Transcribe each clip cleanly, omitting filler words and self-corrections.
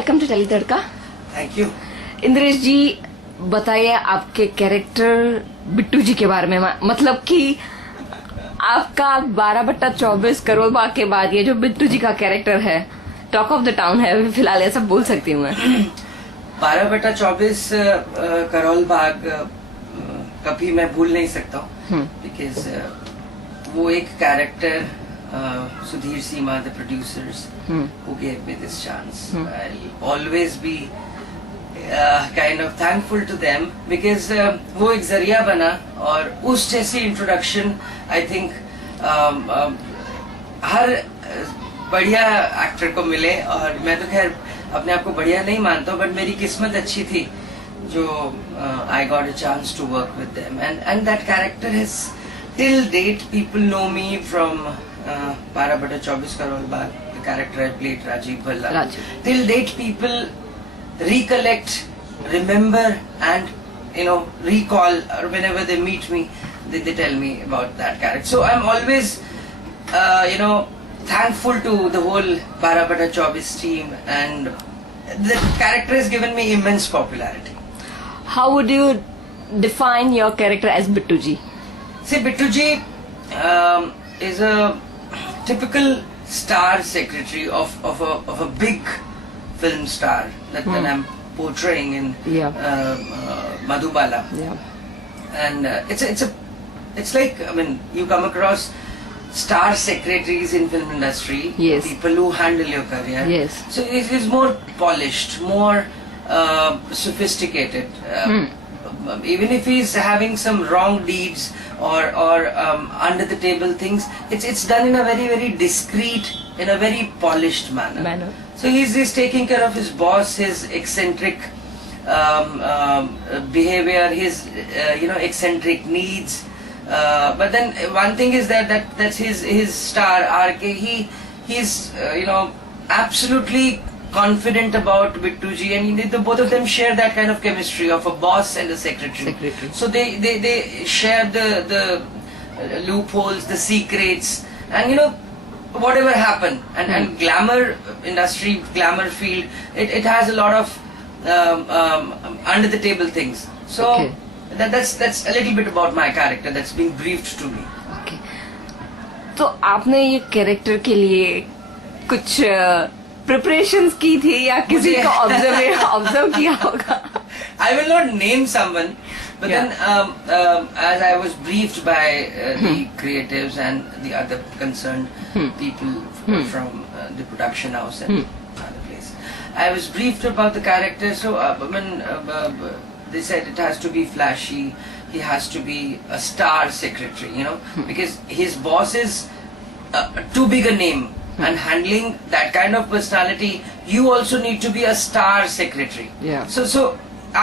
Welcome to Telly Tadka. Thank you. Indresh ji, बताइए आपके character Bittu जी के बारे में। मतलब कि आपका 12/24 करोड़ बाग के बाद ये जो बिट्टू जी का कैरेक्टर है, टॉक ऑफ द टाउन है फिलहाल, ऐसा बोल सकती हूँ मैं। 12/24 करोड़ बाग कभी मैं भूल नहीं सकता हूँ, बिकॉज वो एक character Sudhir Seema, the producers, who gave me this chance. I'll always be kind of thankful to them because वो एक जरिया बना और उस जैसी इंट्रोडक्शन आई थिंक हर बढ़िया एक्टर को मिले। और मैं तो खैर अपने आप को बढ़िया नहीं मानता हूँ, बट मेरी किस्मत अच्छी थी जो I got a chance to work with them, and that character has till date people know me from 12/24 crore Bagh, the character I played, Rajiv Bhalla. Till date people recollect, remember, and recall, or whenever they meet me, they tell me about that character. So I'm always thankful to the whole 12/24 team, and the character has given me immense popularity. How would you define your character as Bittu ji? See, Bittu ji is a typical star secretary of a big film star that I'm portraying in Madhubala. And it's like, I mean, you come across star secretaries in film industry, people who handle your career. So it is more polished, more sophisticated. Even if he's having some wrong deeds or under the table things, it's done in a very, very discreet, in a very polished manner. So he's taking care of his boss, his eccentric behavior, his eccentric needs. But then one thing is that's his star RK. He's absolutely confident about Bittu ji, and both of them share that kind of chemistry of a boss and a secretary. So they share the loopholes, the secrets, and whatever happen, and glamour industry, glamour field, it has a lot of under the table things. So that's a little bit about my character that's being briefed to me. तो आपने ये character के लिए कुछ preparations की थी या किसी को ऑब्जर्व किया होगा? I will not name someone, but then as I was briefed by the creatives and the other concerned people from the production house and other place, I was briefed about the character. So they said it has to be flashy, he has to be a star secretary, because his boss is too big a name. And handling that kind of personality, you also need to be a star secretary. So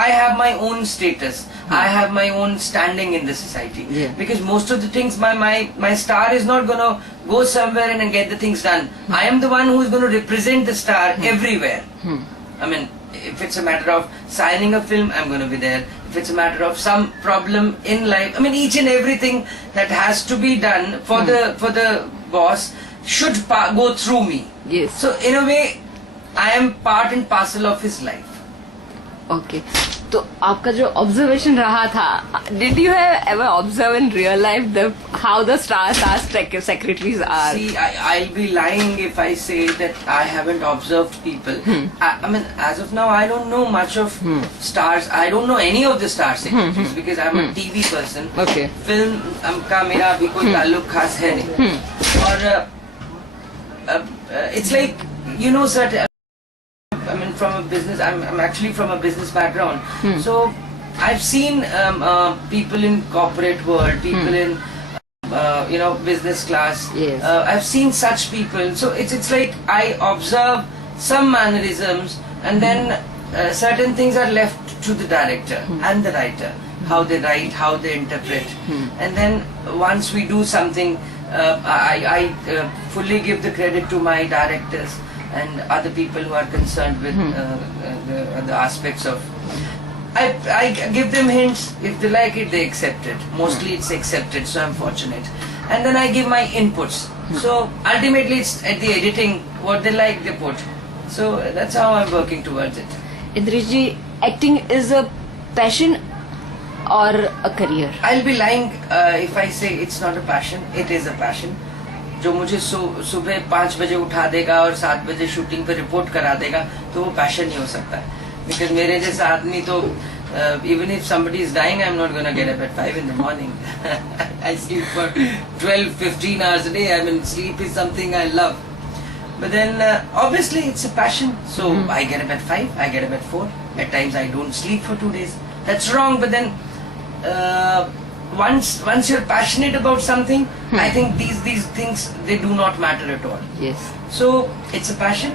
I have my own status. I have my own standing in the society. Because most of the things, my star is not going to go somewhere and get the things done. I am the one who is going to represent the star everywhere. I mean, if it's a matter of signing a film, I'm going to be there. If it's a matter of some problem in life, I mean, each and everything that has to be done for the boss should go through me. So in a way, I am part and parcel of his life. Okay. तो आपका जो observation रहा था, did you have ever observe in real life how the star secretaries are? See, I'll be lying if I say that I haven't observed people. I mean, as of now, I don't know much of stars. I don't know any of the star secretaries because I'm a TV person. Film का मेरा अभी कोई ताल्लुक खास है नहीं. और it's like, sir, I mean, from a business, I'm actually from a business background. So I've seen people in corporate world, people in business class. I've seen such people. So it's like I observe some mannerisms, and then certain things are left to the director and the writer, how they write, how they interpret. And then once we do something, I fully give the credit to my directors and other people who are concerned with the aspects of. I give them hints. If they like it, they accept it. Mostly it's accepted, so I'm fortunate. And then I give my inputs. So ultimately it's at the editing, what they like they put. So that's how I'm working towards it. Indresh ji, acting is a passion और a career? I'll be lying if I say it's not a passion. It is a passion. जो मुझे सुबह 5 बजे उठा देगा और 7 बजे shooting पे रिपोर्ट करा देगा, तो वो पैशन ही हो सकता है. बिकॉज मेरे जैसा आदमी तो even if somebody is dying, I'm not gonna get up at 5 in the morning. I sleep for 12-15 hours a day. I mean, sleep is something I love. But then obviously it's a passion. So I get up at 5, I get up at 4. At times I don't sleep for 2 days. That's wrong. But then once you're passionate about something, I think these things, they do not matter at all. Yes. So it's a passion.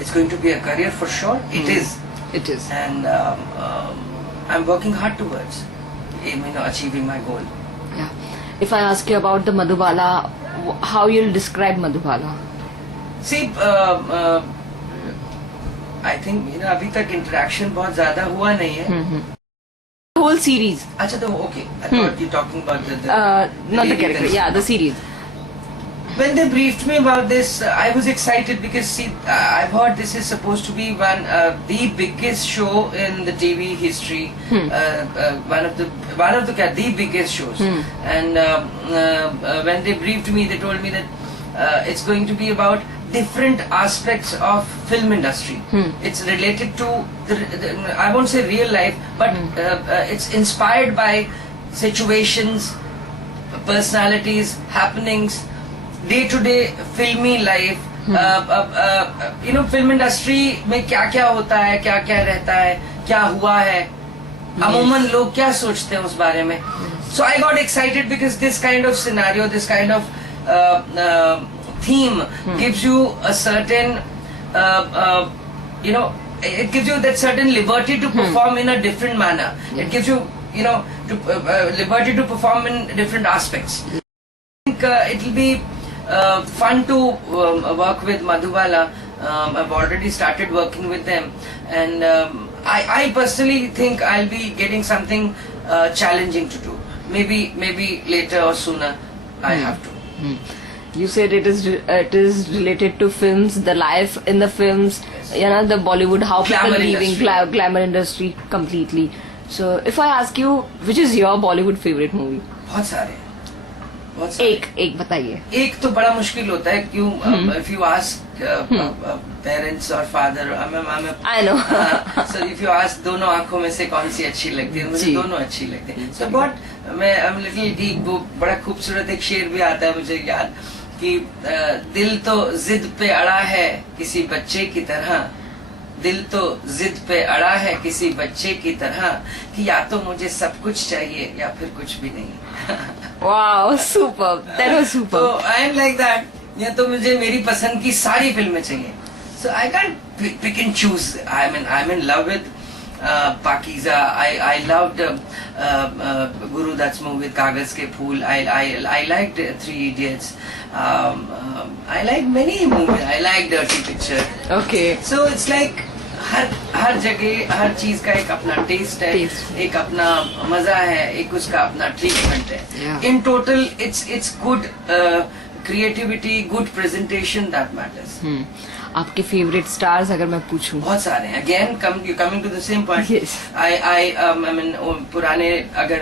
It's going to be a career for sure. It is. It is. And I'm working hard towards achieving my goal. Yeah. If I ask you about the Madhubala, how you'll describe Madhubala? See, I think अभी तक interaction बहुत ज्यादा हुआ नहीं है. Whole series. अच्छा तो okay. I thought you talking about the Not the character. Yeah, the series. When they briefed me about this, I was excited because see, I've heard this is supposed to be the biggest show in the TV history. One of the biggest shows. And when they briefed me, they told me that it's going to be about different aspects of film industry. It's related to I won't say real life, but it's inspired by situations, personalities, happenings, day-to-day filmy life. Film industry में क्या क्या होता है, क्या क्या रहता है, क्या हुआ है, अमूमन लोग क्या सोचते हैं उस बारे में. So I got excited because this kind of scenario, this kind of theme gives you a certain it gives you that certain liberty to perform in a different manner. It gives you liberty to perform in different aspects. I think it will be fun to work with Madhubala. I've already started working with them, and I personally think I'll be getting something challenging to do. Maybe later or sooner I have to. You said it is related to films, the life in the films, the Bollywood, how Glamour people leaving industry. glamour industry completely. So if I ask you, which is your Bollywood favorite movie? बहुत सारे. एक बताइए. एक तो बड़ा मुश्किल होता है क्यों. If you ask parents or father, I know. So if you ask दोनों आंखों में से कौन सी अच्छी लगती है, मुझे दोनों अच्छी लगती है. So but I'm little geek, वो बड़ा खूबसूरत एक शेर भी आता है मुझे याद कि दिल तो जिद पे अड़ा है किसी बच्चे की तरह, दिल तो जिद पे अड़ा है किसी बच्चे की तरह कि या तो मुझे सब कुछ चाहिए या फिर कुछ भी नहीं. Wow, super. That was super. So I am like that. या तो मुझे मेरी पसंद की सारी फिल्में चाहिए. So I can't pick and choose. I'm in love with Pakiza. I loved Guru Dutt's movie Kagaz Ke Phool. I liked Three Idiots. I like many movies. I like Dirty Picture. Okay. So it's like हर जगह हर चीज का एक अपना test है, एक अपना मजा है, एक उसका अपना ट्रीटमेंट है. In total it's good creativity, good presentation, that matters. आपके फेवरेट स्टार्स अगर मैं पूछूं? बहुत सारे हैं. Again coming to the same point. I mean पुराने अगर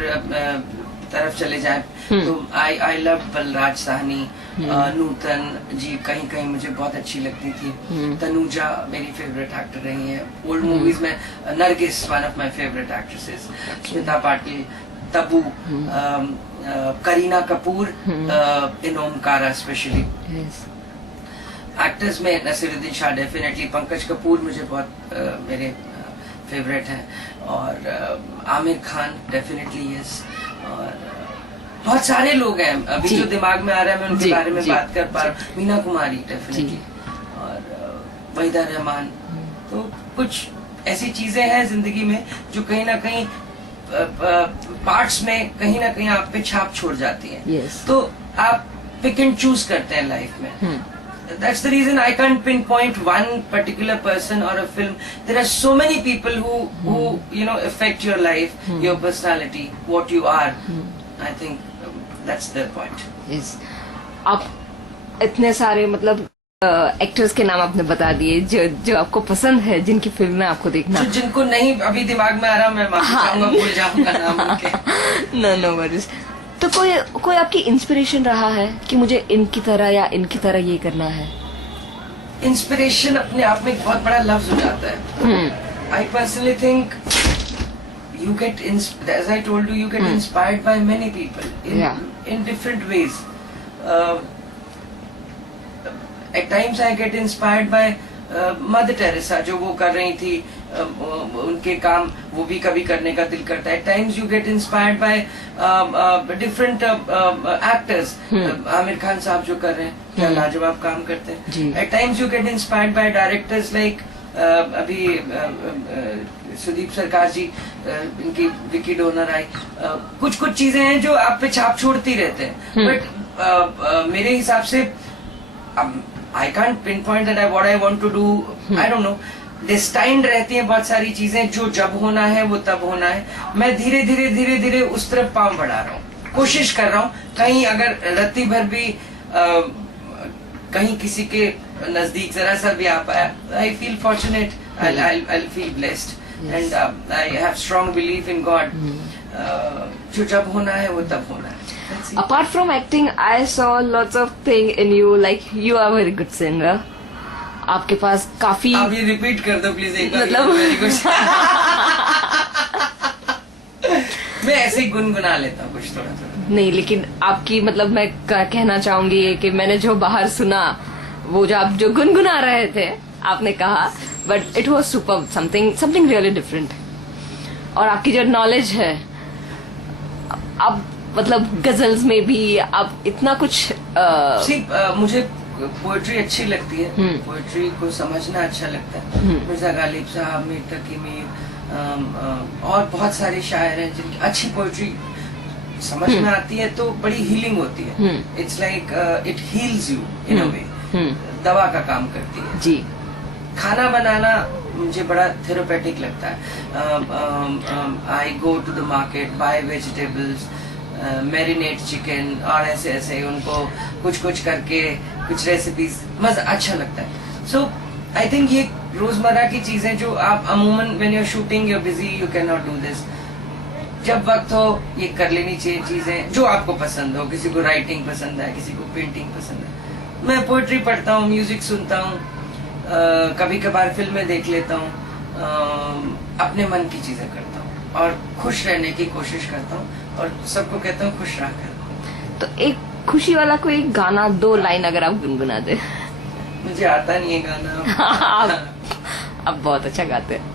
तरफ चले जाए तो आई लव बलराज साहनी, नूतन जी कहीं कहीं मुझे बहुत अच्छी लगती थी. तनुजा मेरी फेवरेट एक्टर रही है. ओल्ड मूवीज में Nargis one of my favourite actresses, Smita Patil, Tabu, Kareena Kapoor in Omkara specially. Actors में नसीरुद्दीन शाह डेफिनेटली, पंकज कपूर मुझे बहुत मेरे फेवरेट हैं, और आमिर खान डेफिनेटली यस. और बहुत सारे लोग हैं अभी जो दिमाग में आ रहा है, मैं उनके बारे में बात कर पा रहा हूँ. मीना कुमारी डेफिनेटली, और वहीदा रहमान. तो कुछ ऐसी चीजें हैं जिंदगी में जो कहीं ना कहीं पार्ट्स में कहीं ना कहीं आप पे छाप छोड़ जाती हैं. तो आप पिक एंड चूज करते हैं लाइफ में. That's the reason I can't pinpoint one particular person or a film. There are so many people who affect your life, your personality, what you are. I think that's the point. Yes. आप इतने सारे मतलब actors के नाम आपने बता दिए जो जो आपको पसंद है, जिनकी फिल्में आपको देखना। जिनको नहीं अभी दिमाग में आ रहा, मैं माफी चाहूंगा, भूल जाऊंगा नाम उनके। No worries. तो कोई आपकी इंस्पिरेशन रहा है कि मुझे इनकी तरह या इनकी तरह ये करना है? इंस्पिरेशन अपने आप में एक बहुत बड़ा लफ्ज हो जाता है। I personally think you get as I told you get inspired by many people in different ways. At times I get inspired by Mother Teresa, जो वो कर रही थी, उनके काम वो भी कभी करने का दिल करता है. At times you get inspired by different actors. Aamir Khan साहब जो कर रहे हैं, क्या लाजवाब काम करते हैं. At times you get inspired by directors like अभी सुदीप सरकार जी, इनकी विकी डोनर आई. कुछ चीजें हैं जो आप पे छाप छोड़ती रहते हैं, बट मेरे हिसाब से I can't pinpoint that what I want to do. I don't know, डिस्टाइंड रहती हैं बहुत सारी चीजें, जो जब होना है वो तब होना है. मैं धीरे धीरे उस तरफ पांव बढ़ा रहा हूँ, कोशिश कर रहा हूँ. कहीं अगर रत्ती भर भी कहीं किसी के नजदीक जरा सा भी आ पाया, I feel fortunate, I'll feel blessed, and I have strong belief in God. जो जब होना है वो तब होना है. Apart from acting, I saw lots of things in you. Like you are a very good singer. आपके पास काफी, आप ये रिपीट कर दो प्लीज एक बार. मतलब वेरी गुड. मैं ऐसे ही गुनगुना लेता हूँ कुछ थोड़ा. नहीं, लेकिन आपकी मतलब मैं कहना चाहूंगी कि मैंने जो बाहर सुना, वो जो आप जो गुनगुना रहे थे, आपने कहा, but it was super, something really different. और आपकी जो नॉलेज है, आप मतलब गजल्स में भी आप इतना कुछ मुझे पोएट्री अच्छी लगती है. पोएट्री को समझना अच्छा लगता है. मिर्जा गालिब साहब, मीर तकी मीर और बहुत सारे शायर हैं जिनकी अच्छी पोएट्री समझ में आती है तो बड़ी हीलिंग होती है. It's like it heals you in a way, दवा का काम करती है जी. खाना बनाना मुझे बड़ा थेरेपेटिक लगता है. I go to the market, buy vegetables, marinate chicken, और ऐसे उनको कुछ करके कुछ रेसिपीज, मजा अच्छा लगता है. सो आई थिंक ये रोजमर्रा की चीजें जो आप अमूमन when you are shooting, you are busy, you can not do this. जब वक्त हो ये कर लेनी चाहिए चीजें जो आपको पसंद हो. किसी को राइटिंग पसंद है, किसी को पेंटिंग पसंद है. मैं पोएट्री पढ़ता हूँ, म्यूजिक सुनता हूँ, कभी कभार फिल्में देख लेता हूँ. अपने मन की चीजें करता हूँ और खुश रहने की कोशिश करता हूँ, और सबको कहता हूँ खुश रहा कर. तो एक खुशी वाला कोई गाना, 2 लाइन अगर आप गुनगुना दे. मुझे आता नहीं है गाना. आप बहुत अच्छा गाते हैं.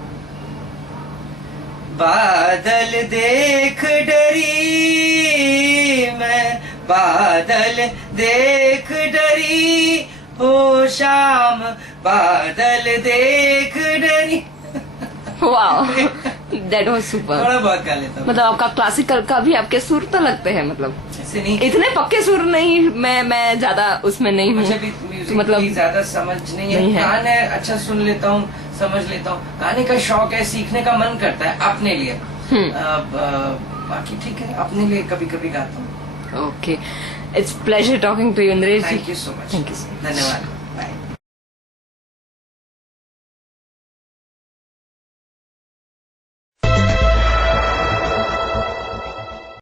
बादल देख डरी मैं, बादल देख डरी, ओ शाम बादल देख डरी. Wow, that was super. थोड़ा बहुत गा लेता हूँ. मतलब आपका क्लासिकल का भी आपके सुर तो लगते हैं, मतलब ऐसे नहीं, इतने पक्के सुर नहीं. मैं ज्यादा उसमें नहीं हूँ, मुझे भी म्यूजिक मतलब की ज्यादा समझ नहीं है. गाने अच्छा सुन लेता हूँ, समझ लेता हूँ. गाने का शौक है, सीखने का मन करता है अपने लिए. बाकी ठीक है, अपने लिए कभी कभी गाता हूँ. Okay, it's pleasure talking to you Indresh ji. Thank you so much. Thank you. धन्यवाद.